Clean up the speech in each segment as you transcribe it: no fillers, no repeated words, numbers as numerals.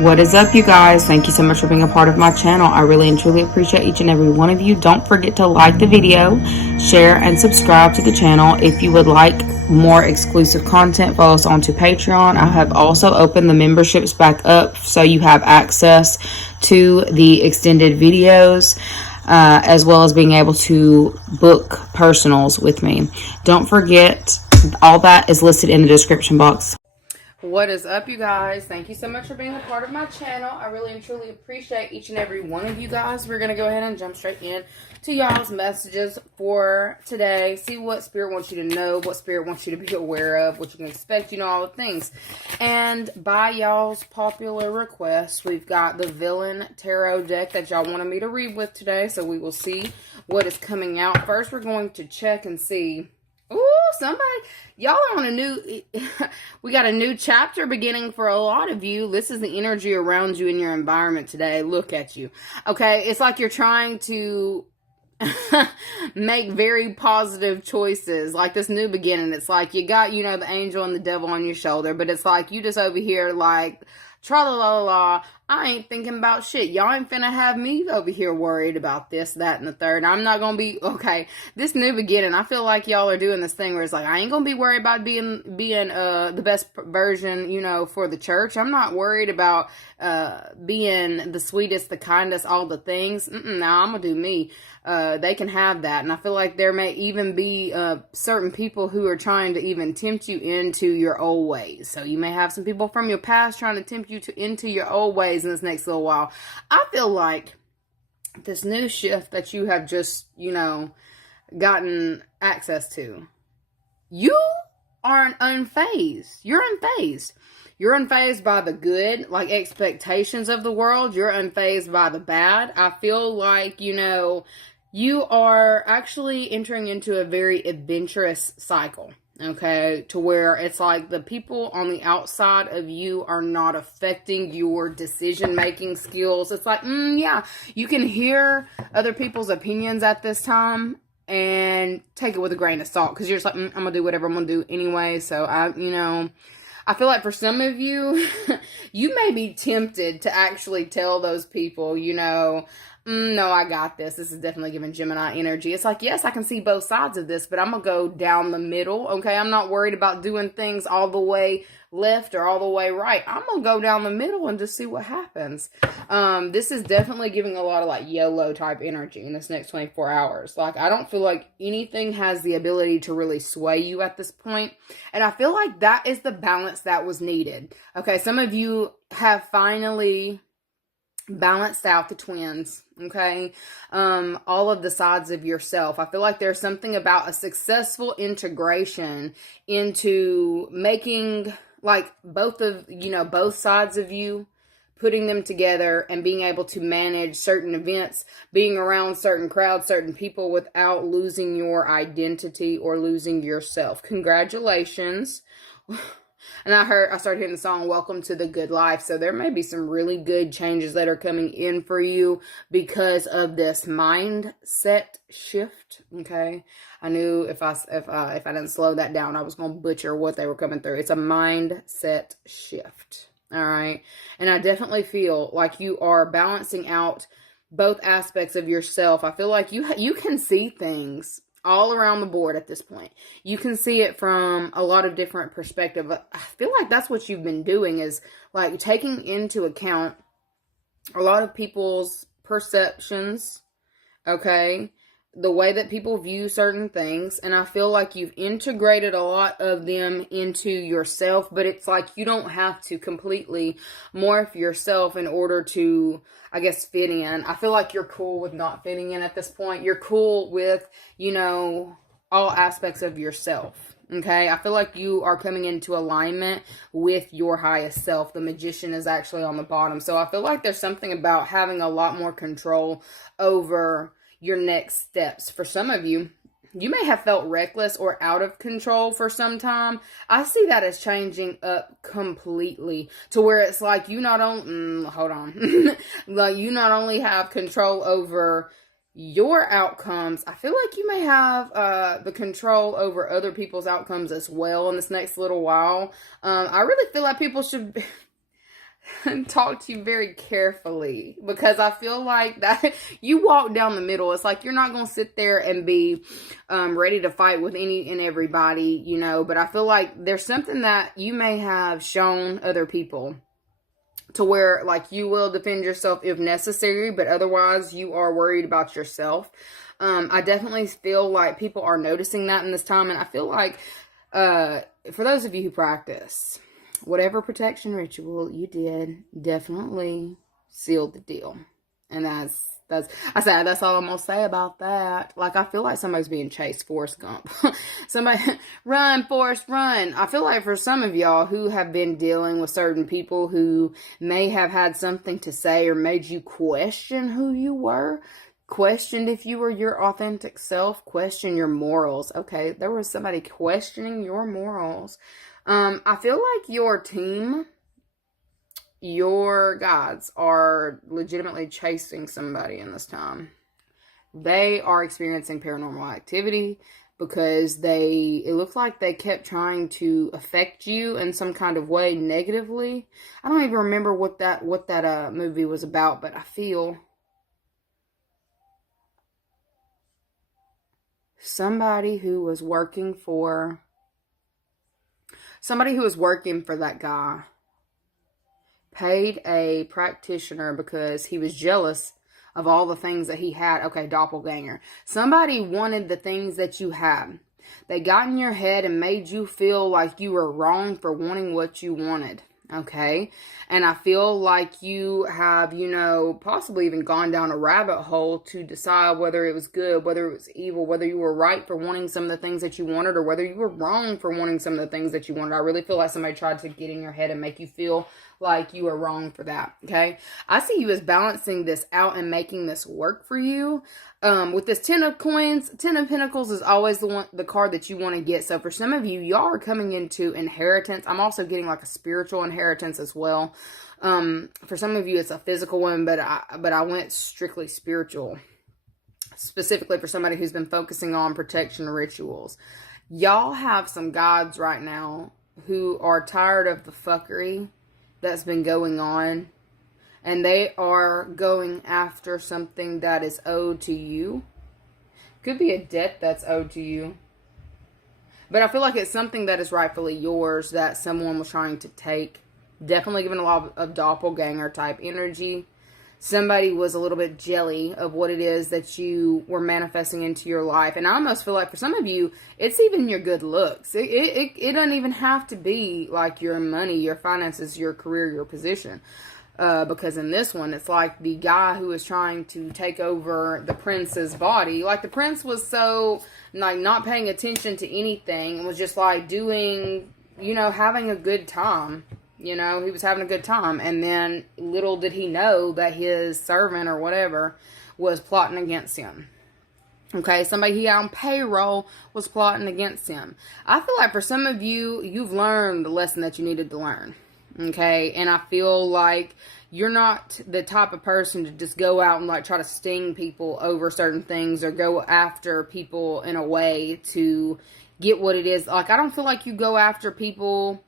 What is up, you guys? Thank you so much for being a part of my channel. I really and truly appreciate each and every one of you. Don't forget to like the video, share, and subscribe to the channel. If you would like more exclusive content, follow us onto Patreon. I have also opened the memberships back up so you have access to the extended videos, as well as being able to book personals with me. Don't forget, all that is listed in the description box. What is up, you guys? Thank you so much for being a part of my channel. I really and truly appreciate each and every one of you guys. We're going to go ahead and jump straight in to y'all's messages for today. See what Spirit wants you to know, what Spirit wants you to be aware of, what you can expect, all the things. And by y'all's popular request, we've got the Villain Tarot deck that y'all wanted me to read with today. So we will see what is coming out. First, we're going to check and see. Ooh, y'all are on a new, we got a new chapter beginning for a lot of you. This is the energy around you in your environment today. Look at you. Okay, it's like you're trying to make very positive choices, like this new beginning. It's like you got, the angel and the devil on your shoulder, but it's like you just over here like, tra-la-la-la, I ain't thinking about shit. Y'all ain't finna have me over here worried about this, that, and the third. I'm not gonna be, okay, this new beginning, I feel like y'all are doing this thing where it's like, I ain't gonna be worried about being the best version, for the church. I'm not worried about, being the sweetest, the kindest, all the things. Nah, I'm gonna do me. They can have that. And I feel like there may even be certain people who are trying to even tempt you into your old ways. So you may have some people from your past trying to tempt you into your old ways in this next little while. I feel like this new shift that you have just, gotten access to, you are unfazed. You're unfazed. You're unfazed by the good, like expectations of the world. You're unfazed by the bad. I feel like, you are actually entering into a very adventurous cycle, okay? To where it's like the people on the outside of you are not affecting your decision-making skills. It's like, yeah, you can hear other people's opinions at this time and take it with a grain of salt, because you're just like, I'm going to do whatever I'm going to do anyway. So, I feel like for some of you, you may be tempted to actually tell those people, no, I got this. This is definitely giving Gemini energy. It's like, yes, I can see both sides of this, but I'm going to go down the middle, okay? I'm not worried about doing things all the way left or all the way right. I'm going to go down the middle and just see what happens. This is definitely giving a lot of like YOLO type energy in this next 24 hours. Like, I don't feel like anything has the ability to really sway you at this point. And I feel like that is the balance that was needed. Okay, some of you have finally balanced out the twins, okay? All of the sides of yourself. I feel like there's something about a successful integration into making like both sides of you, putting them together and being able to manage certain events, being around certain crowds, certain people without losing your identity or losing yourself. Congratulations. And I started hearing the song, Welcome to the Good Life. So there may be some really good changes that are coming in for you because of this mindset shift. Okay. I knew if I didn't slow that down, I was going to butcher what they were coming through. It's a mindset shift. All right. And I definitely feel like you are balancing out both aspects of yourself. I feel like you can see things all around the board at this point. You can see it from a lot of different perspectives. I feel like that's what you've been doing, is like taking into account a lot of people's perceptions, okay? The way that people view certain things. And I feel like you've integrated a lot of them into yourself, but it's like you don't have to completely morph yourself in order to, I guess, fit in. I feel like you're cool with not fitting in at this point. You're cool with, all aspects of yourself. Okay, I feel like you are coming into alignment with your highest self. The Magician is actually on the bottom. So I feel like there's something about having a lot more control over your next steps. For some of you, you may have felt reckless or out of control for some time. I see that as changing up completely to where it's like you not only, like you not only have control over your outcomes, I feel like you may have the control over other people's outcomes as well in this next little while. I really feel like people should talk to you very carefully, because I feel like that you walk down the middle. It's like you're not going to sit there and be ready to fight with any and everybody, you know, but I feel like there's something that you may have shown other people to where, like, you will defend yourself if necessary, but otherwise you are worried about yourself. I definitely feel like people are noticing that in this time, and I feel like for those of you who practice, whatever protection ritual you did definitely sealed the deal. And that's all I'm gonna say about that. Like, I feel like somebody's being chased, Forrest Gump. Somebody, run, Forrest, run. I feel like for some of y'all who have been dealing with certain people who may have had something to say or made you question who you were, questioned if you were your authentic self, question your morals. Okay, there was somebody questioning your morals. I feel like your team, your guides, are legitimately chasing somebody in this time. They are experiencing paranormal activity because it looked like they kept trying to affect you in some kind of way negatively. I don't even remember what that movie was about, but I feel somebody who was working for that guy paid a practitioner because he was jealous of all the things that he had. Okay, doppelganger. Somebody wanted the things that you had. They got in your head and made you feel like you were wrong for wanting what you wanted. Okay, and I feel like you have, you know, possibly even gone down a rabbit hole to decide whether it was good, whether it was evil, whether you were right for wanting some of the things that you wanted, or whether you were wrong for wanting some of the things that you wanted. I really feel like somebody tried to get in your head and make you feel like you were wrong for that. Okay, I see you as balancing this out and making this work for you. With this 10 of coins, 10 of pentacles is always the card that you want to get. So for some of you, y'all are coming into inheritance. I'm also getting like a spiritual inheritance as well. For some of you, it's a physical one, but I went strictly spiritual, specifically for somebody who's been focusing on protection rituals. Y'all have some guides right now who are tired of the fuckery that's been going on, and they are going after something that is owed to you. Could be a debt that's owed to you, but I feel like it's something that is rightfully yours that someone was trying to take. Definitely giving a lot of doppelganger type energy. Somebody was a little bit jelly of what it is that you were manifesting into your life. And I almost feel like for some of you, it's even your good looks. It doesn't even have to be like your money, your finances, your career, your position. Because in this one, it's like the guy who was trying to take over the prince's body. Like, the prince was so, like, not paying attention to anything and was just, like, doing, you know, having a good time. You know, he was having a good time. And then little did he know that his servant or whatever was plotting against him. Okay, somebody he had on payroll was plotting against him. I feel like for some of you, you've learned the lesson that you needed to learn. Okay, and I feel like you're not the type of person to just go out and like try to sting people over certain things or go after people in a way to get what it is. Like, I don't feel like you go after people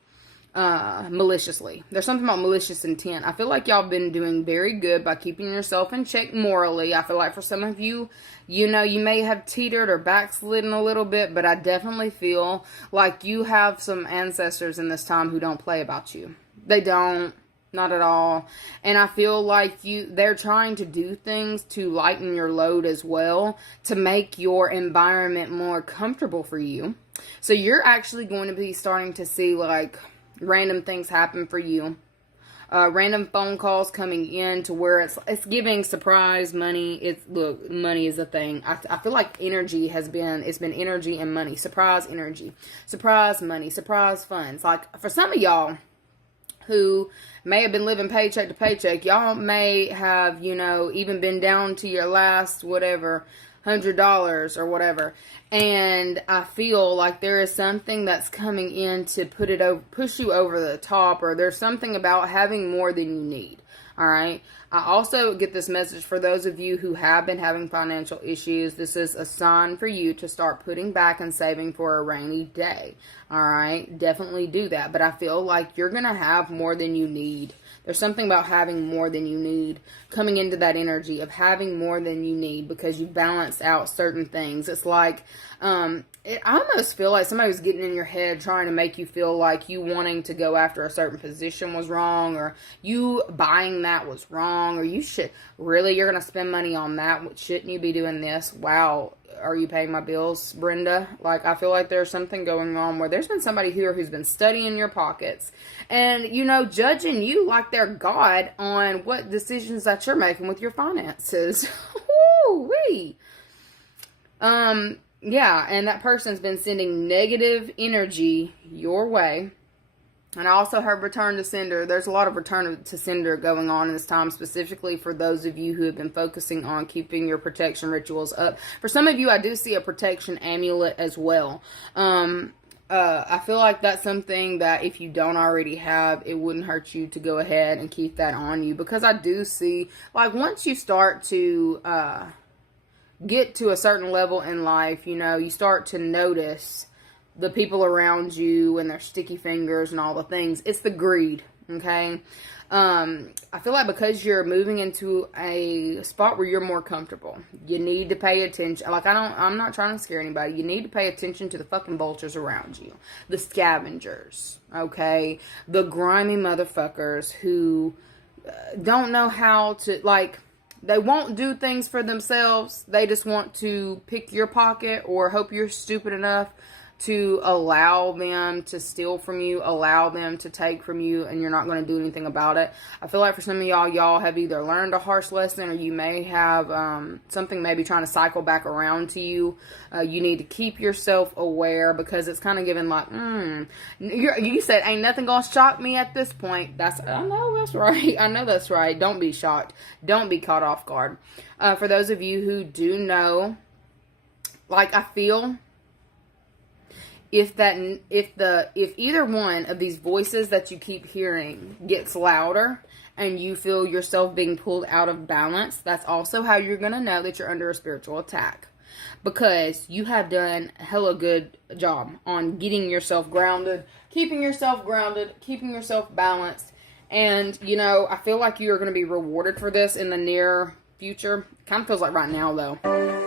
maliciously. There's something about malicious intent. I feel like y'all been doing very good by keeping yourself in check morally. I feel like for some of you, you know, you may have teetered or backslidden a little bit, but I definitely feel like you have some ancestors in this time who don't play about you. They don't. Not at all. And I feel like they're trying to do things to lighten your load as well, to make your environment more comfortable for you. So you're actually going to be starting to see like random things happen for you. Random phone calls coming in to where it's giving surprise money. Look, money is a thing. I feel like energy it's been energy and money. Surprise energy. Surprise money. Surprise funds. Like, for some of y'all who may have been living paycheck to paycheck, y'all may have, you know, even been down to your last whatever $100 or whatever, And I feel like there is something that's coming in to push you over the top, or there's something about having more than you need. All right. I also get this message for those of you who have been having financial issues. This is a sign for you to start putting back and saving for a rainy day. All right. Definitely do that. But I feel like you're going to have more than you need. There's something about having more than you need, coming into that energy of having more than you need because you balance out certain things. It's like, I almost feel like somebody was getting in your head trying to make you feel like you wanting to go after a certain position was wrong, or you buying that was wrong, or you're going to spend money on that. Shouldn't you be doing this? Wow. Are you paying my bills, Brenda? Like, I feel like there's something going on where there's been somebody here who's been studying your pockets and, judging you like they're God on what decisions that you're making with your finances. Woo-wee. Yeah, and that person's been sending negative energy your way. And I also heard return to sender. There's a lot of return to sender going on in this time, specifically for those of you who have been focusing on keeping your protection rituals up. For some of you, I do see a protection amulet as well. I feel like that's something that if you don't already have, it wouldn't hurt you to go ahead and keep that on you. Because I do see, like, once you start to get to a certain level in life, you start to notice the people around you and their sticky fingers and all the things. It's the greed, okay? I feel like because you're moving into a spot where you're more comfortable, you need to pay attention. Like, I'm not trying to scare anybody. You need to pay attention to the fucking vultures around you. The scavengers, okay? The grimy motherfuckers who don't know how to, like, they won't do things for themselves. They just want to pick your pocket or hope you're stupid enough to allow them to steal from you, allow them to take from you, and you're not going to do anything about it. I feel like for some of y'all have either learned a harsh lesson, or you may have something maybe trying to cycle back around to you. You need to keep yourself aware, because it's kind of giving like, you said, ain't nothing going to shock me at this point. I know that's right. I know that's right. Don't be shocked. Don't be caught off guard. For those of you who do know, like, I feel if either one of these voices that you keep hearing gets louder and you feel yourself being pulled out of balance, that's also how you're going to know that you're under a spiritual attack. Because you have done a hella good job on getting yourself grounded, keeping yourself balanced. And, I feel like you are going to be rewarded for this in the near future. Kind of feels like right now, though.